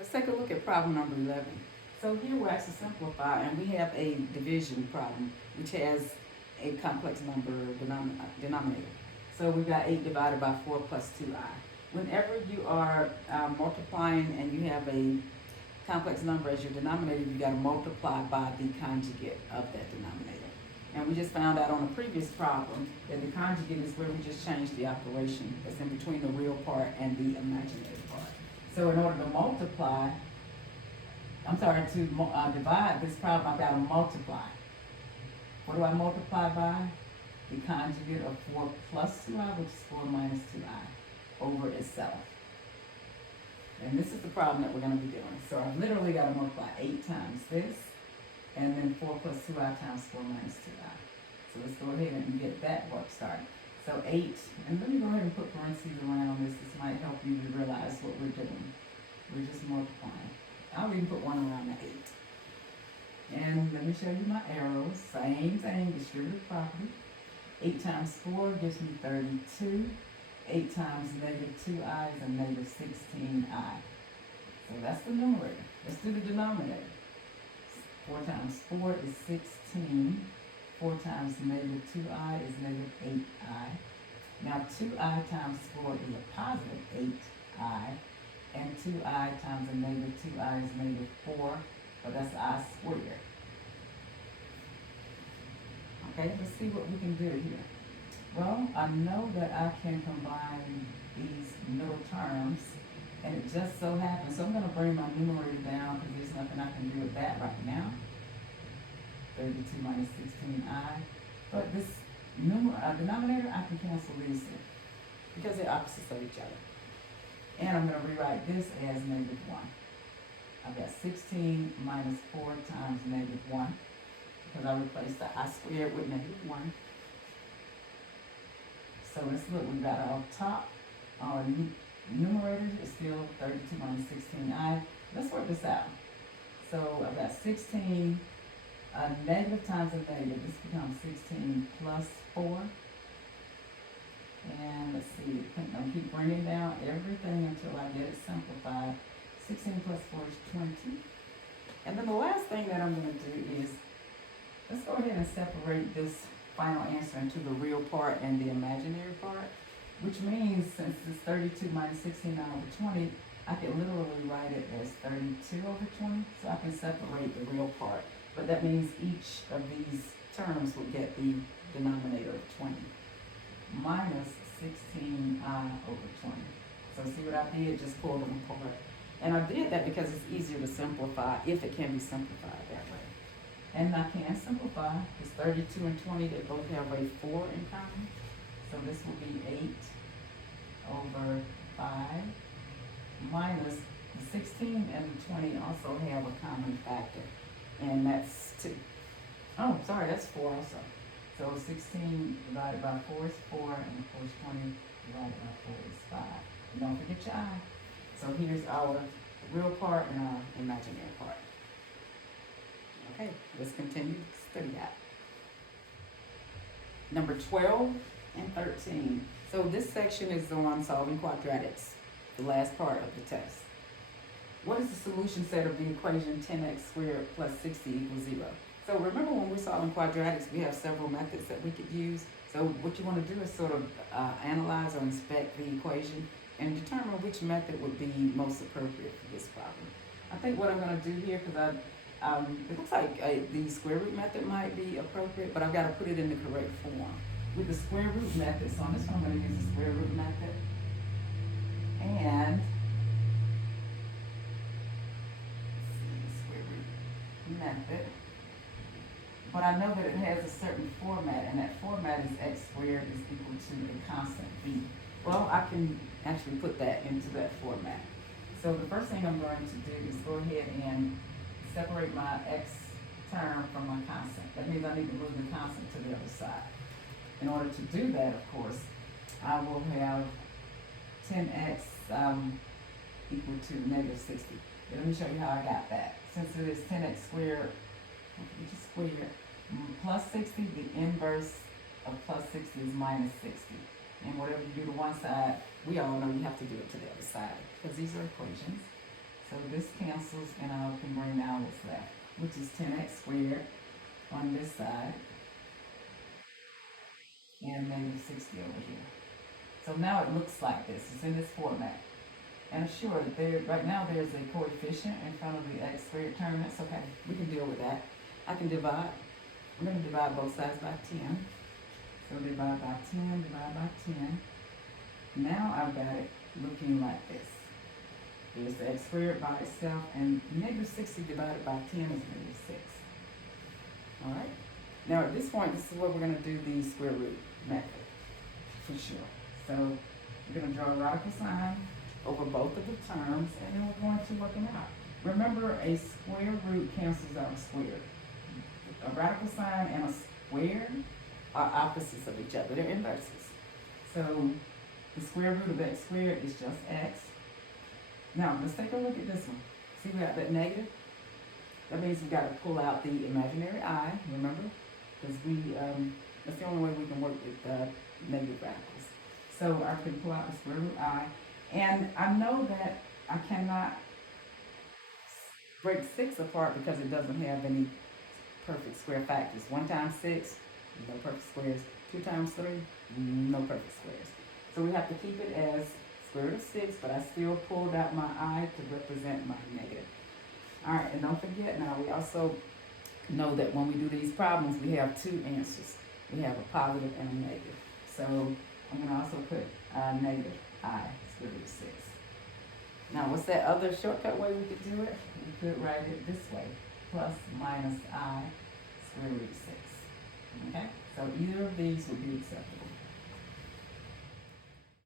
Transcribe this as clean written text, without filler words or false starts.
Let's take a look at problem number 11. So here we're asked to simplify, and we have a division problem, which has a complex number denominator. So we've got 8 divided by 4 plus 2i. Whenever you are multiplying and you have a complex number as your denominator, you got to multiply by the conjugate of that denominator. And we just found out on a previous problem that the conjugate is where we just change the operation that's in between the real part and the imaginary part. So in order to divide this problem, I've got to multiply. What do I multiply by? The conjugate of 4 plus 2i, which is 4 minus 2i, over itself. And this is the problem that we're going to be doing. So I've literally got to multiply 8 times this, and then 4 plus 2i times 4 minus 2i. So let's go ahead and get that work started. So 8, and let me go ahead and put parentheses around this. This might help you to realize what we're doing. We're just multiplying. I'll even put 1 around the 8. And let me show you my arrows. Same thing, distributive property. 8 times 4 gives me 32. 8 times negative 2i is a negative 16i. So that's the numerator. Let's do the denominator. 4 times 4 is 16. 4 times negative 2i is negative 8i. Now 2i times 4 is a positive 8i. And 2i times a negative 2i is negative 4. But that's I squared. Okay, let's see what we can do here. Well, I know that I can combine these middle terms, and it just so happens, so I'm going to bring my numerator down because there's nothing I can do with that right now. 32 minus 16i. But this denominator, I can cancel these two because they're opposites of each other. And I'm going to rewrite this as negative 1. I've got 16 minus 4 times negative 1 because I replaced the I squared with negative 1. So let's look, we've got our top, our numerator is still 32 minus 16i. Let's work this out. So I've got 16, negative times a negative, this becomes 16 plus 4. And let's see, I'm going to keep bringing down everything until I get it simplified. 16 plus 4 is 20. And then the last thing that I'm going to do is, let's go ahead and separate this final answer into the real part and the imaginary part, which means since it's 32 minus 16 over 20, I can literally write it as 32 over 20, so I can separate the real part. But that means each of these terms will get the denominator of 20 minus 16i over 20. So see what I did? Just pull them apart. And I did that because it's easier to simplify if it can be simplified that way. And I can simplify, because 32 and 20, they both have a 4 in common. So this will be 8 over 5 minus the 16 and the 20 also have a common factor. And that's 2. Oh, sorry, that's 4 also. So 16 divided by 4 is 4, and of course 20 divided by 4 is 5. And don't forget your I. So here's our real part and our imaginary part. Okay, let's continue to study that. Number 12 and 13. So this section is on solving quadratics, the last part of the test. What is the solution set of the equation 10x squared plus 60 equals 0? So remember when we're solving quadratics, we have several methods that we could use. So what you want to do is sort of analyze or inspect the equation and determine which method would be most appropriate for this problem. I think what I'm going to do here, because it looks like the square root method might be appropriate, but I've got to put it in the correct form. With the square root method, so on this one I'm going to use the square root method. And square root method. But I know that it has a certain format, and that format is x squared is equal to a constant b. Well, I can actually put that into that format. So the first thing I'm going to do is go ahead and separate my x term from my constant. That means I need to move the constant to the other side. In order to do that, of course, I will have 10x equal to negative 60. Let me show you how I got that. Since it is 10x squared, which is squared, plus 60, the inverse of plus 60 is minus 60. And whatever you do to one side, we all know you have to do it to the other side because these are equations. So this cancels and I can bring down what's left, which is 10x squared on this side and negative 60 over here. So now it looks like this. It's in this format. And sure, right now there's a coefficient in front of the x squared term. That's okay. We can deal with that. I can divide. I'm going to divide both sides by 10. So divide by 10, divide by 10. Now I've got it looking like this. There's the x squared by itself, and negative 60 divided by 10 is negative 6. All right? Now at this point, this is what we're going to do the square root method, for sure. So we're going to draw a radical sign over both of the terms, and then we're going to work them out. Remember, a square root cancels out a square. A radical sign and a square are opposites of each other. They're inverses. So the square root of x squared is just x. Now, let's take a look at this one. See, we got that negative? That means we got to pull out the imaginary I, remember? Because that's the only way we can work with negative radicals. So I can pull out the square root I. And I know that I cannot break 6 apart because it doesn't have any perfect square factors. 1 times 6, no perfect squares. 2 times 3, no perfect squares. So we have to keep it as square root of 6, but I still pulled out my I to represent my negative. All right, and don't forget now, we also know that when we do these problems, we have 2 answers. We have a positive and a negative. So I'm going to also put negative I, square root of 6. Now, what's that other shortcut way we could do it? We could write it this way, plus minus I, square root of 6. Okay? So either of these would be acceptable.